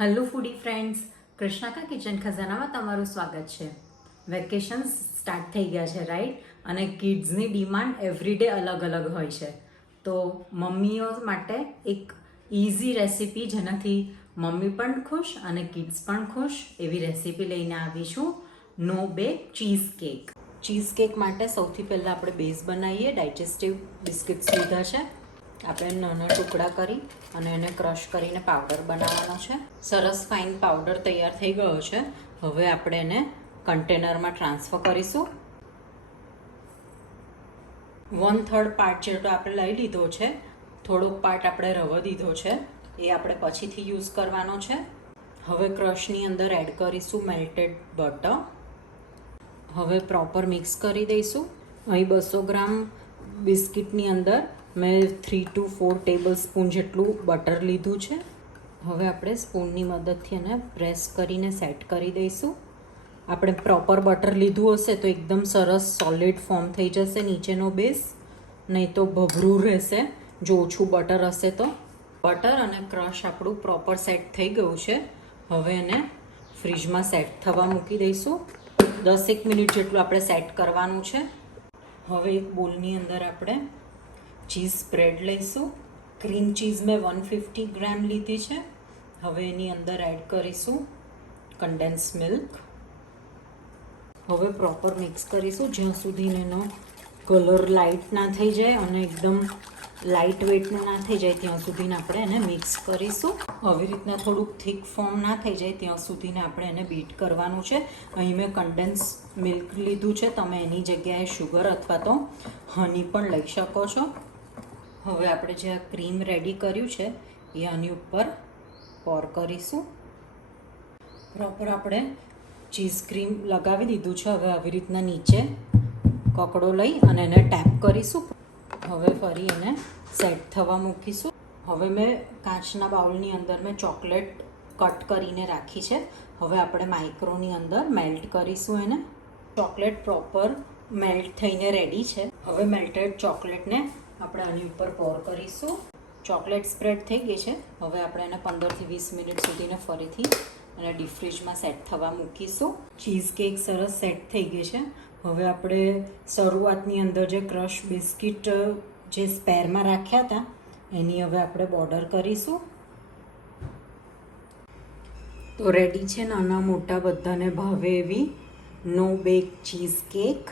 Hello ફૂડી friends, કૃષ્ણાકા kitchen ખજાનામાં તમારું સ્વાગત છે. વેકેશન્સ સ્ટાર્ટ થઈ ગયા છે, રાઈટ? અને કિડ્સની ડિમાન્ડ એવરીડે અલગ અલગ હોય છે. તો મમ્મીઓ માટે એક ઇઝી રેસીપી જેનાથી મમ્મી પણ ખુશ અને કિડ્સ પણ ખુશ એવી રેસીપી લઈને આવીશું. No bake cheesecake. Cheesecake માટે સૌથી પહેલાં આપણે બેઝ બનાવીએ. ડાયજેસ્ટિવ બિસ્કિટ્સ લીધા છે. આપણે નાના ટુકડા કરી અને એને ક્રશ કરીને પાવડર બનાવવાનો છે. સરસ ફાઇન પાવડર તૈયાર થઈ ગયો છે. હવે આપણે એને કન્ટેનરમાં ટ્રાન્સફર કરીશું. 1/3 પાર્ટ જેટલો આપણે લઈ લીધો છે. થોડોક પાર્ટ આપણે રવા દીધો છે, એ આપણે પછીથી યુઝ કરવાનો છે. હવે ક્રશની અંદર એડ કરીશું મેલ્ટેડ બટર. હવે પ્રોપર મિક્સ કરી દઈશું. અહીં 200 ગ્રામ બિસ્કિટની અંદર મેં 3 to 4 ટેબલ સ્પૂન જેટલું બટર લીધું છે. હવે આપણે સ્પૂનની મદદથી એને પ્રેસ કરીને સેટ કરી દઈશું. આપણે પ્રોપર બટર લીધું હશે તો એકદમ સરસ સોલિડ ફોર્મ થઈ જશે નીચેનો બેઝ, નહીં તો ભભરું રહેશે જો ઓછું બટર હશે તો. બટર અને ક્રશ આપણું પ્રોપર સેટ થઈ ગયું છે. હવે એને ફ્રીજમાં સેટ થવા મૂકી દઈશું. 10 મિનિટ જેટલું આપણે સેટ કરવાનું છે. હવે એક બોલની અંદર આપણે ચીઝ સ્પ્રેડ લઈશું. ક્રીમ ચીઝ મેં 150 ગ્રામ લીધી છે. હવે એની અંદર એડ કરીશું કન્ડેન્સ મિલ્ક. હવે પ્રોપર મિક્સ કરીશું જ્યાં સુધી એનો કલર લાઇટ ના થઈ જાય અને એકદમ લાઇટ વેટનું ના થઈ જાય ત્યાં સુધીને આપણે એને મિક્સ કરીશું. આવી રીતના થોડુંક થીક ફોર્મ ના થઈ જાય ત્યાં સુધીને આપણે એને બીટ કરવાનું છે. અહીં મેં કન્ડેન્સ મિલ્ક લીધું છે. તમે એની જગ્યાએ શુગર અથવા તો હની પણ લઈ શકો છો. હવે આપણે જે આ ક્રીમ રેડી કર્યું છે એ આની ઉપર પોર કરીશું. પ્રોપર આપણે ચીઝ ક્રીમ લગાવી દીધું છે. હવે આવી રીતના નીચે કકડો લઈ અને એને ટેપ કરીશું. હવે ફરી એને સેટ થવા મૂકીશું. હવે મેં કાચના બાઉલની અંદર મેં ચોકલેટ કટ કરીને રાખી છે. હવે આપણે માઇક્રોની અંદર મેલ્ટ કરીશું એને. ચોકલેટ પ્રોપર મેલ્ટ થઈને રેડી છે. હવે મેલ્ટેડ ચોકલેટને આપણે આની ઉપર પોર કરીશું. ચોકલેટ સ્પ્રેડ થઈ ગઈ છે. હવે આપણે એને 15 થી 20 મિનિટ સુધીને ફરીથી અને ડીપ ફ્રીજમાં સેટ થવા મૂકીશું. ચીઝ કેક સરસ સેટ થઈ ગઈ છે. હવે આપણે શરૂઆતની અંદર જે ક્રશ બિસ્કિટ જે સ્પેરમાં રાખ્યા હતા એની હવે આપણે બોર્ડર કરીશું. તો રેડી છે નાના મોટા બધાને ભાવે એવી નો બેક ચીઝ કેક.